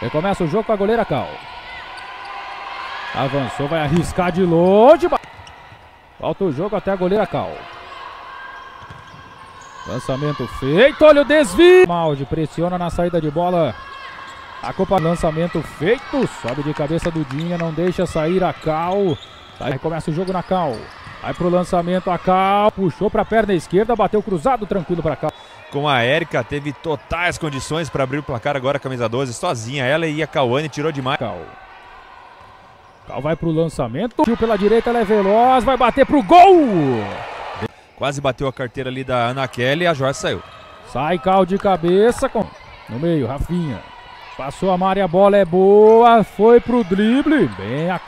Recomeça o jogo com a goleira Cal. Avançou, vai arriscar de longe. Falta o jogo até a goleira Cal. Lançamento feito, olha o desvio. Maldi pressiona na saída de bola. A Copa, lançamento feito. Sobe de cabeça do Dinha, não deixa sair a Cal. Aí começa o jogo na Cal. Vai pro lançamento a Cal. Puxou pra perna esquerda, bateu cruzado, tranquilo pra Cal. Com a Érica, teve totais condições para abrir o placar agora, a camisa 12, sozinha. Ela e a Cauane tirou demais. Cal vai pro lançamento. Pela direita, ela é veloz, vai bater pro gol. Quase bateu a carteira ali da Ana Kelly e a Joyce saiu. Sai Cal de cabeça. No meio, Rafinha. Passou a Mari, a bola é boa. Foi pro drible. Bem a